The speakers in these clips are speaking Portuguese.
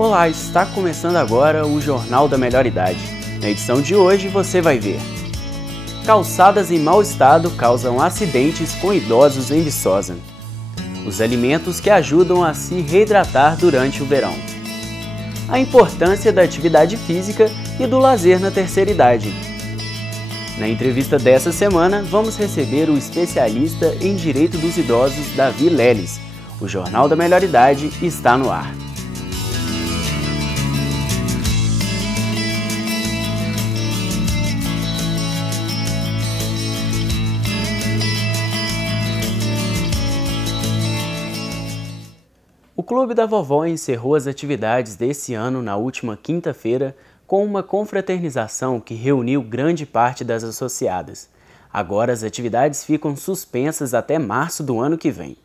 Olá, está começando agora o Jornal da Melhor Idade. Na edição de hoje você vai ver: calçadas em mau estado causam acidentes com idosos em Viçosa. Os alimentos que ajudam a se reidratar durante o verão. A importância da atividade física e do lazer na terceira idade. Na entrevista dessa semana, vamos receber o especialista em Direito dos Idosos, Davi Leles. O Jornal da Melhor Idade está no ar. O Clube da Vovó encerrou as atividades desse ano na última quinta-feira com uma confraternização que reuniu grande parte das associadas. Agora as atividades ficam suspensas até março do ano que vem.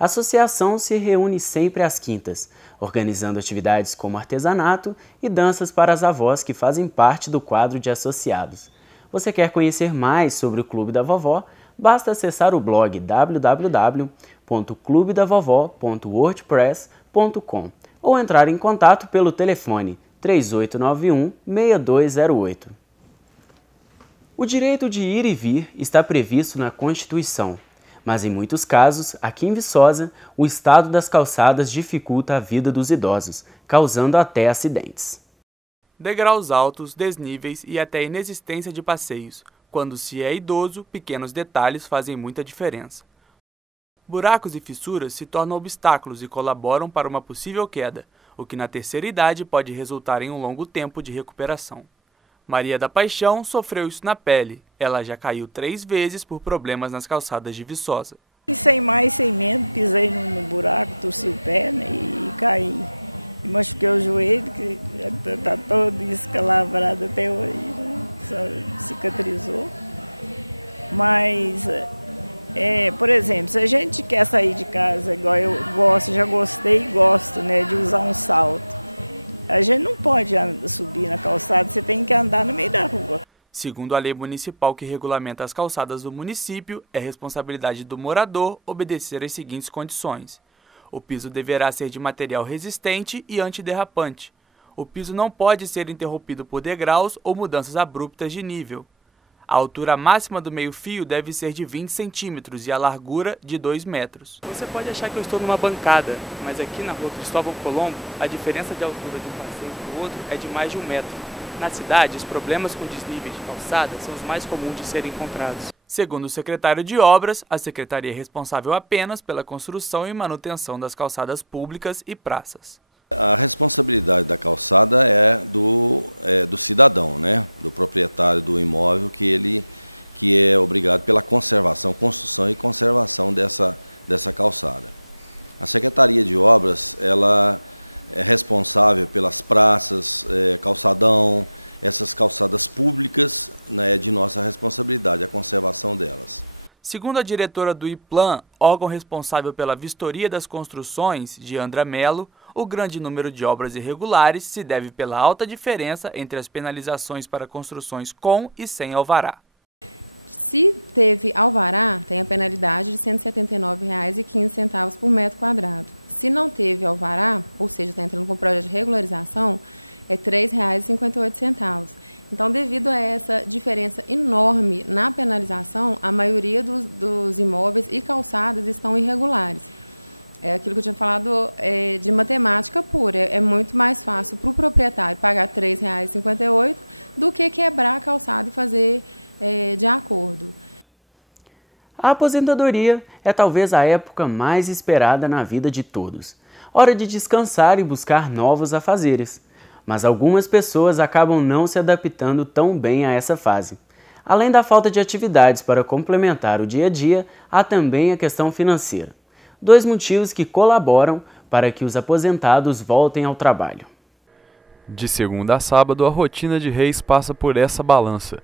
A associação se reúne sempre às quintas, organizando atividades como artesanato e danças para as avós que fazem parte do quadro de associados. Você quer conhecer mais sobre o Clube da Vovó? Basta acessar o blog www.clubedavovó.wordpress.com ou entrar em contato pelo telefone 3891-6208. O direito de ir e vir está previsto na Constituição, mas em muitos casos, aqui em Viçosa, o estado das calçadas dificulta a vida dos idosos, causando até acidentes. Degraus altos, desníveis e até inexistência de passeios. Quando se é idoso, pequenos detalhes fazem muita diferença. Buracos e fissuras se tornam obstáculos e colaboram para uma possível queda, o que na terceira idade pode resultar em um longo tempo de recuperação. Maria da Paixão sofreu isso na pele. Ela já caiu 3 vezes por problemas nas calçadas de Viçosa. Segundo a lei municipal que regulamenta as calçadas do município, é responsabilidade do morador obedecer às seguintes condições. O piso deverá ser de material resistente e antiderrapante. O piso não pode ser interrompido por degraus ou mudanças abruptas de nível. A altura máxima do meio-fio deve ser de 20 centímetros e a largura de 2 metros. Você pode achar que eu estou numa bancada, mas aqui na rua Cristóvão Colombo, a diferença de altura de um passeio para o outro é de mais de 1 metro. Na cidade, os problemas com desníveis de calçada são os mais comuns de serem encontrados. Segundo o secretário de Obras, a secretaria é responsável apenas pela construção e manutenção das calçadas públicas e praças. Segundo a diretora do IPLAN, órgão responsável pela vistoria das construções, Diandra Mello, o grande número de obras irregulares se deve pela alta diferença entre as penalizações para construções com e sem alvará. A aposentadoria é talvez a época mais esperada na vida de todos. Hora de descansar e buscar novos afazeres. Mas algumas pessoas acabam não se adaptando tão bem a essa fase. Além da falta de atividades para complementar o dia a dia, há também a questão financeira. 2 motivos que colaboram para que os aposentados voltem ao trabalho. De segunda a sábado, a rotina de Reis passa por essa balança.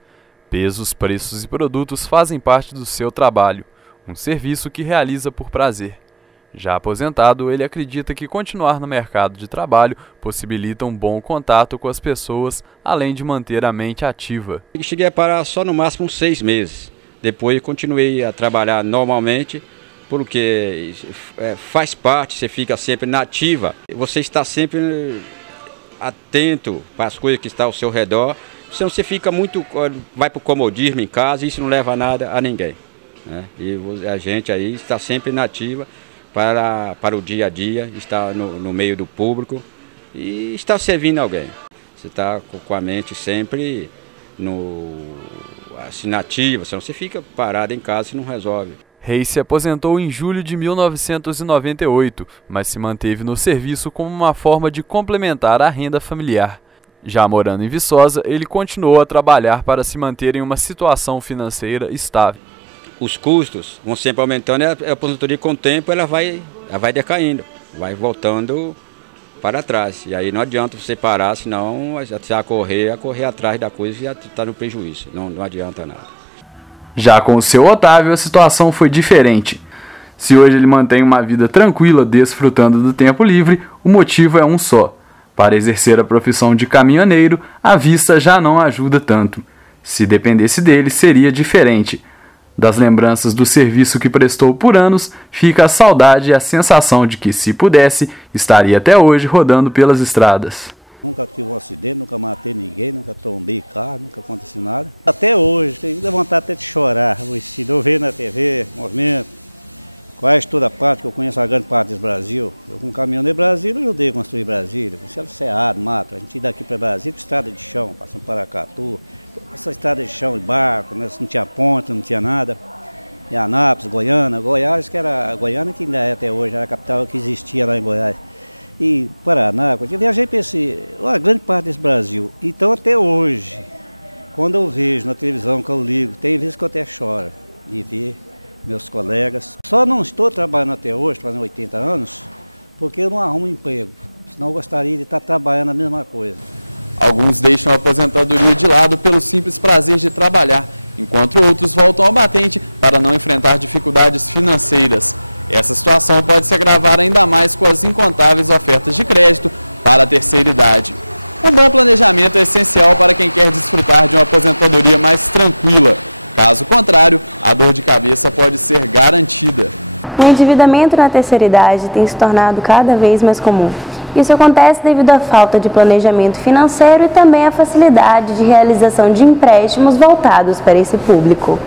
Pesos, preços e produtos fazem parte do seu trabalho, um serviço que realiza por prazer. Já aposentado, ele acredita que continuar no mercado de trabalho possibilita um bom contato com as pessoas, além de manter a mente ativa. Cheguei a parar só no máximo 6 meses. Depois continuei a trabalhar normalmente, porque faz parte, você fica sempre na ativa. Você está sempre atento para as coisas que estão ao seu redor, senão você fica muito, vai para o comodismo em casa e isso não leva a nada a ninguém, né? E a gente aí está sempre nativa para o dia a dia, está no meio do público e está servindo alguém. Você está com a mente sempre assim, nativa, senão você fica parado em casa e não resolve. Reis se aposentou em julho de 1998, mas se manteve no serviço como uma forma de complementar a renda familiar. Já morando em Viçosa, ele continuou a trabalhar para se manter em uma situação financeira estável. Os custos vão sempre aumentando e a aposentadoria com o tempo ela vai decaindo, vai voltando para trás. E aí não adianta você parar, senão você vai correr atrás da coisa e já está no prejuízo, não adianta nada. Já com o seu Otávio, a situação foi diferente. Se hoje ele mantém uma vida tranquila desfrutando do tempo livre, o motivo é um só. Para exercer a profissão de caminhoneiro, a vista já não ajuda tanto. Se dependesse dele, seria diferente. Das lembranças do serviço que prestou por anos, fica a saudade e a sensação de que, se pudesse, estaria até hoje rodando pelas estradas. O endividamento na terceira idade tem se tornado cada vez mais comum. Isso acontece devido à falta de planejamento financeiro e também à facilidade de realização de empréstimos voltados para esse público.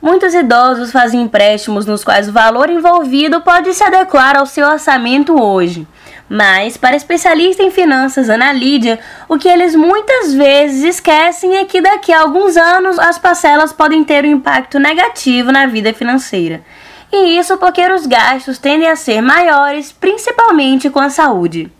Muitos idosos fazem empréstimos nos quais o valor envolvido pode se adequar ao seu orçamento hoje. Mas, para a especialista em finanças Ana Lídia, o que eles muitas vezes esquecem é que daqui a alguns anos as parcelas podem ter um impacto negativo na vida financeira. E isso porque os gastos tendem a ser maiores, principalmente com a saúde.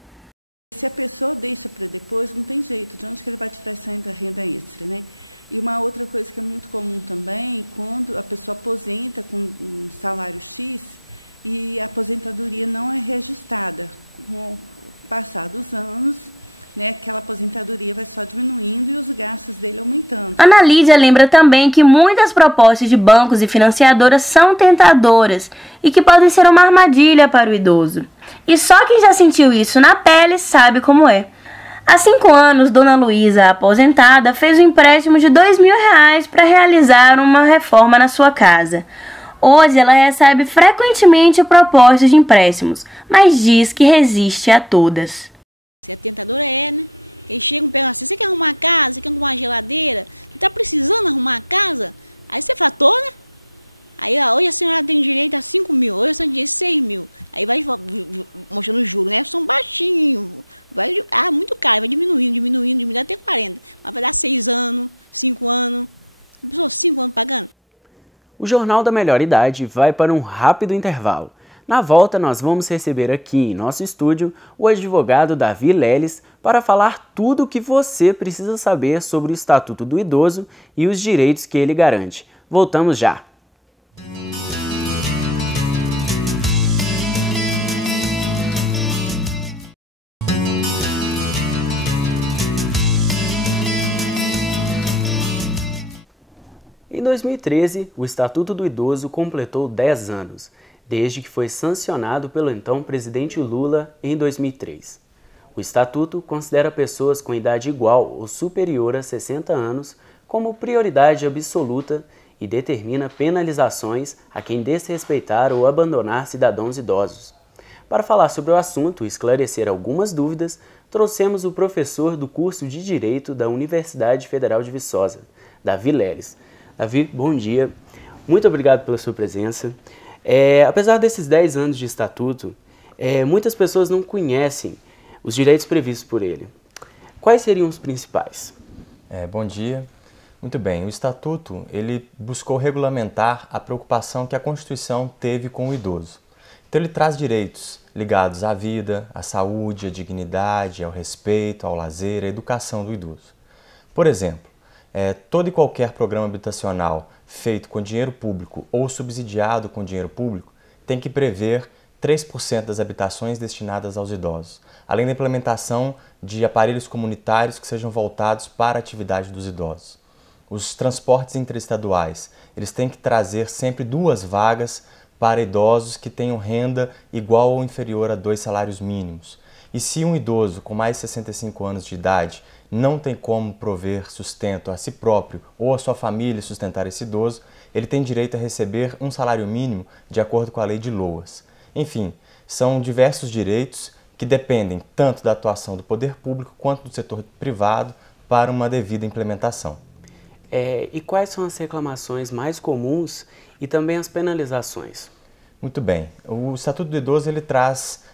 Ana Lídia lembra também que muitas propostas de bancos e financiadoras são tentadoras e que podem ser uma armadilha para o idoso. E só quem já sentiu isso na pele sabe como é. Há 5 anos, Dona Luísa, aposentada, fez um empréstimo de R$2.000 para realizar uma reforma na sua casa. Hoje ela recebe frequentemente propostas de empréstimos, mas diz que resiste a todas. O Jornal da Melhor Idade vai para um rápido intervalo. Na volta, nós vamos receber aqui em nosso estúdio o advogado Davi Leles para falar tudo o que você precisa saber sobre o Estatuto do Idoso e os direitos que ele garante. Voltamos já! Em 2013, o Estatuto do Idoso completou 10 anos, desde que foi sancionado pelo então presidente Lula em 2003. O Estatuto considera pessoas com idade igual ou superior a 60 anos como prioridade absoluta e determina penalizações a quem desrespeitar ou abandonar cidadãos idosos. Para falar sobre o assunto e esclarecer algumas dúvidas, trouxemos o professor do curso de Direito da Universidade Federal de Viçosa, Davi Leles. Davi, bom dia. Muito obrigado pela sua presença. Apesar desses 10 anos de estatuto, muitas pessoas não conhecem os direitos previstos por ele. Quais seriam os principais? Bom dia. Muito bem, o Estatuto ele buscou regulamentar a preocupação que a Constituição teve com o idoso. Então ele traz direitos ligados à vida, à saúde, à dignidade, ao respeito, ao lazer, à educação do idoso. Por exemplo, todo e qualquer programa habitacional feito com dinheiro público ou subsidiado com dinheiro público tem que prever 3% das habitações destinadas aos idosos, além da implementação de aparelhos comunitários que sejam voltados para a atividade dos idosos. Os transportes interestaduais, eles têm que trazer sempre 2 vagas para idosos que tenham renda igual ou inferior a 2 salários mínimos. E se um idoso com mais de 65 anos de idade não tem como prover sustento a si próprio ou a sua família sustentar esse idoso, ele tem direito a receber um salário mínimo de acordo com a lei de LOAS. Enfim, são diversos direitos que dependem tanto da atuação do poder público quanto do setor privado para uma devida implementação. E quais são as reclamações mais comuns e também as penalizações? Muito bem. O Estatuto do Idoso ele traz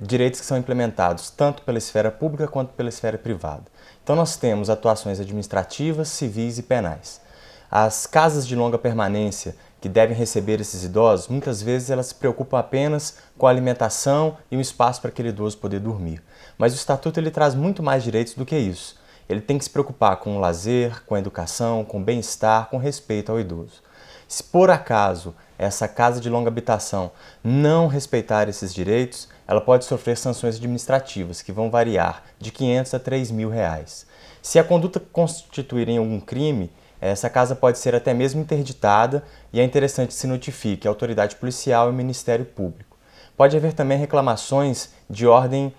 direitos que são implementados tanto pela esfera pública quanto pela esfera privada. Então nós temos atuações administrativas, civis e penais. As casas de longa permanência que devem receber esses idosos, muitas vezes elas se preocupam apenas com a alimentação e um espaço para aquele idoso poder dormir. Mas o Estatuto ele traz muito mais direitos do que isso. Ele tem que se preocupar com o lazer, com a educação, com o bem-estar, com respeito ao idoso. Se por acaso essa casa de longa habitação não respeitar esses direitos, ela pode sofrer sanções administrativas, que vão variar de R$500 a R$3.000. Se a conduta constituir em algum crime, essa casa pode ser até mesmo interditada e é interessante que se notifique a autoridade policial e o Ministério Público. Pode haver também reclamações de ordem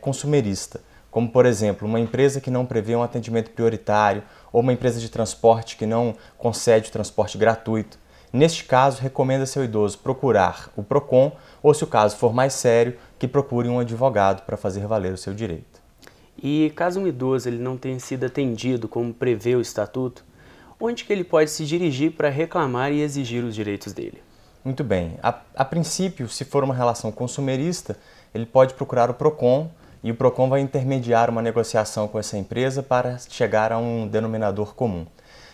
consumerista, como, por exemplo, uma empresa que não prevê um atendimento prioritário ou uma empresa de transporte que não concede o transporte gratuito. Neste caso, recomenda-se ao idoso procurar o PROCON ou, se o caso for mais sério, que procure um advogado para fazer valer o seu direito. E caso um idoso ele não tenha sido atendido como prevê o Estatuto, onde que ele pode se dirigir para reclamar e exigir os direitos dele? Muito bem. A princípio, se for uma relação consumerista, ele pode procurar o PROCON e o PROCON vai intermediar uma negociação com essa empresa para chegar a um denominador comum.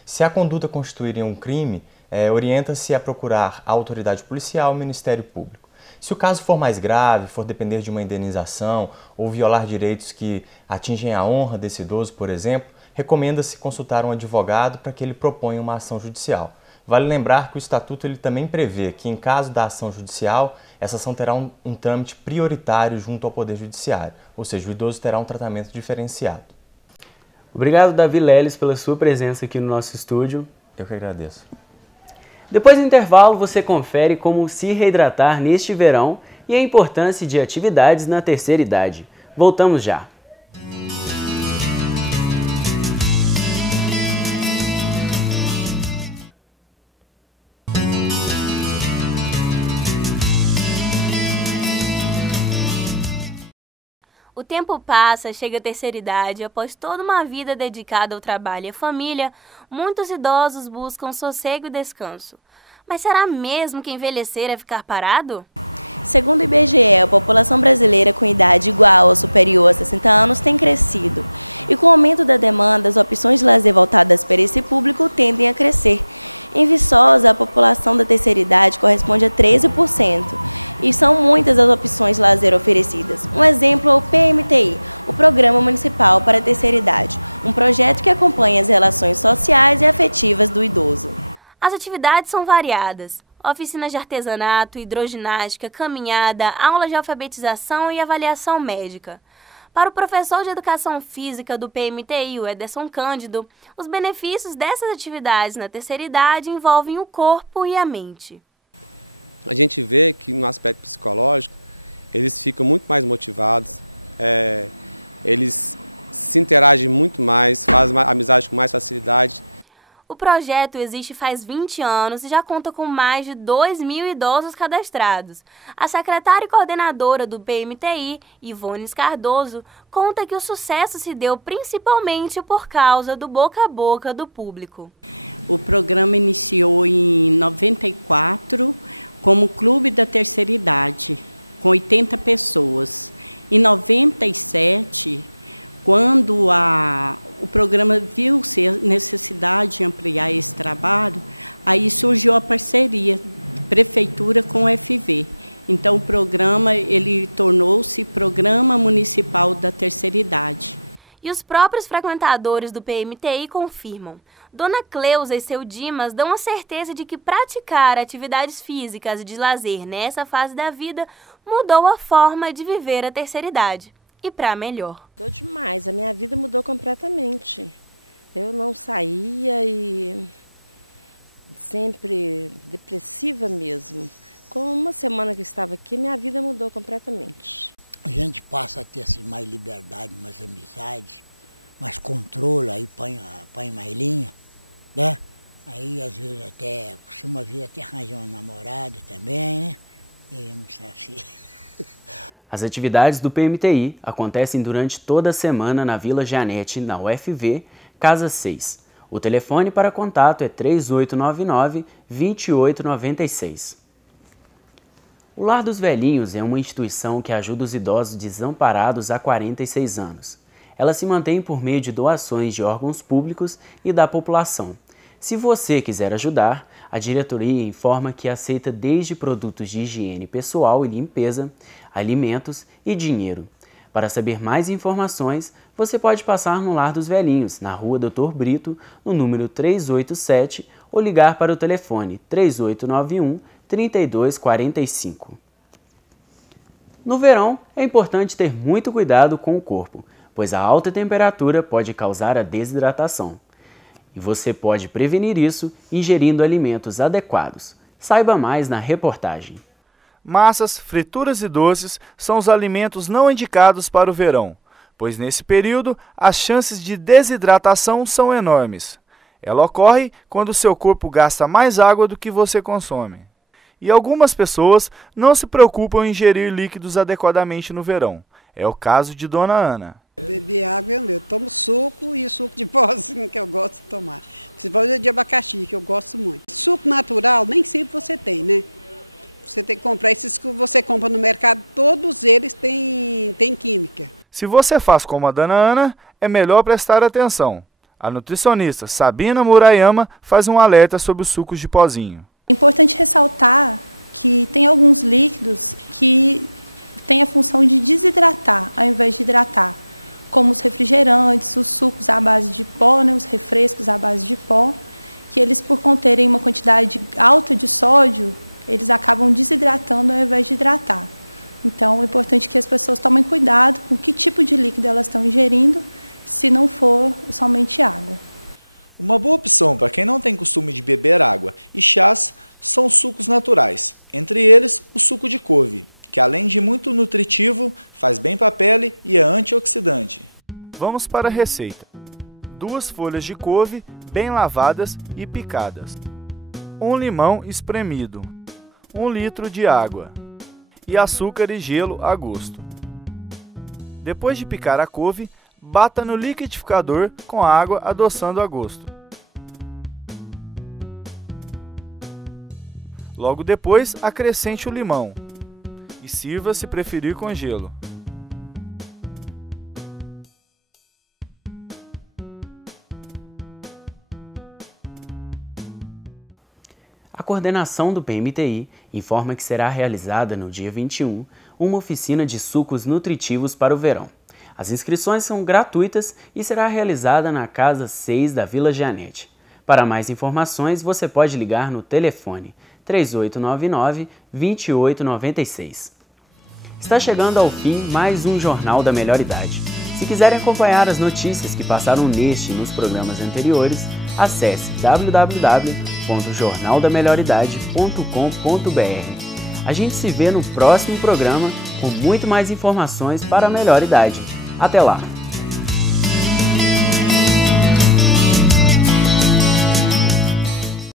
Se a conduta constituir um crime, orienta-se a procurar a autoridade policial ou o Ministério Público. Se o caso for mais grave, for depender de uma indenização ou violar direitos que atingem a honra desse idoso, por exemplo, recomenda-se consultar um advogado para que ele proponha uma ação judicial. Vale lembrar que o Estatuto ele também prevê que, em caso da ação judicial, essa ação terá um trâmite prioritário junto ao Poder Judiciário, ou seja, o idoso terá um tratamento diferenciado. Obrigado, Davi Leles, pela sua presença aqui no nosso estúdio. Eu que agradeço. Depois do intervalo, você confere como se reidratar neste verão e a importância de atividades na terceira idade. Voltamos já! O tempo passa, chega a terceira idade, após toda uma vida dedicada ao trabalho e à família, muitos idosos buscam sossego e descanso. Mas será mesmo que envelhecer é ficar parado? As atividades são variadas: oficinas de artesanato, hidroginástica, caminhada, aula de alfabetização e avaliação médica. Para o professor de Educação Física do PMTI, o Ederson Cândido, os benefícios dessas atividades na terceira idade envolvem o corpo e a mente. O projeto existe faz 20 anos e já conta com mais de 2.000 idosos cadastrados. A secretária e coordenadora do PMTI, Ivone Cardoso, conta que o sucesso se deu principalmente por causa do boca a boca do público. E os próprios frequentadores do PMTI confirmam. Dona Cleusa e seu Dimas dão a certeza de que praticar atividades físicas e de lazer nessa fase da vida mudou a forma de viver a terceira idade. E para melhor. As atividades do PMTI acontecem durante toda a semana na Vila Janete, na UFV, Casa 6. O telefone para contato é 3899-2896. O Lar dos Velhinhos é uma instituição que ajuda os idosos desamparados há 46 anos. Ela se mantém por meio de doações de órgãos públicos e da população. Se você quiser ajudar, a diretoria informa que aceita desde produtos de higiene pessoal e limpeza, alimentos e dinheiro. Para saber mais informações, você pode passar no Lar dos Velhinhos, na Rua Dr. Brito, no número 387, ou ligar para o telefone 3891-3245. No verão, é importante ter muito cuidado com o corpo, pois a alta temperatura pode causar a desidratação. E você pode prevenir isso ingerindo alimentos adequados. Saiba mais na reportagem. Massas, frituras e doces são os alimentos não indicados para o verão, pois nesse período as chances de desidratação são enormes. Ela ocorre quando seu corpo gasta mais água do que você consome. E algumas pessoas não se preocupam em ingerir líquidos adequadamente no verão. É o caso de Dona Ana. Se você faz como a Dona Ana, é melhor prestar atenção. A nutricionista Sabina Murayama faz um alerta sobre os sucos de pozinho. Vamos para a receita. 2 folhas de couve bem lavadas e picadas. 1 limão espremido. 1 litro de água. E açúcar e gelo a gosto. Depois de picar a couve, bata no liquidificador com a água adoçando a gosto. Logo depois, acrescente o limão. E sirva se preferir com gelo. A coordenação do PMTI informa que será realizada no dia 21 uma oficina de sucos nutritivos para o verão. As inscrições são gratuitas e será realizada na Casa 6 da Vila Janete. Para mais informações, você pode ligar no telefone 3899-2896. Está chegando ao fim mais um Jornal da Melhor Idade. Se quiserem acompanhar as notícias que passaram neste e nos programas anteriores, acesse www.jornaldamelhoridade.com.br. A gente se vê no próximo programa com muito mais informações para a melhor idade. Até lá!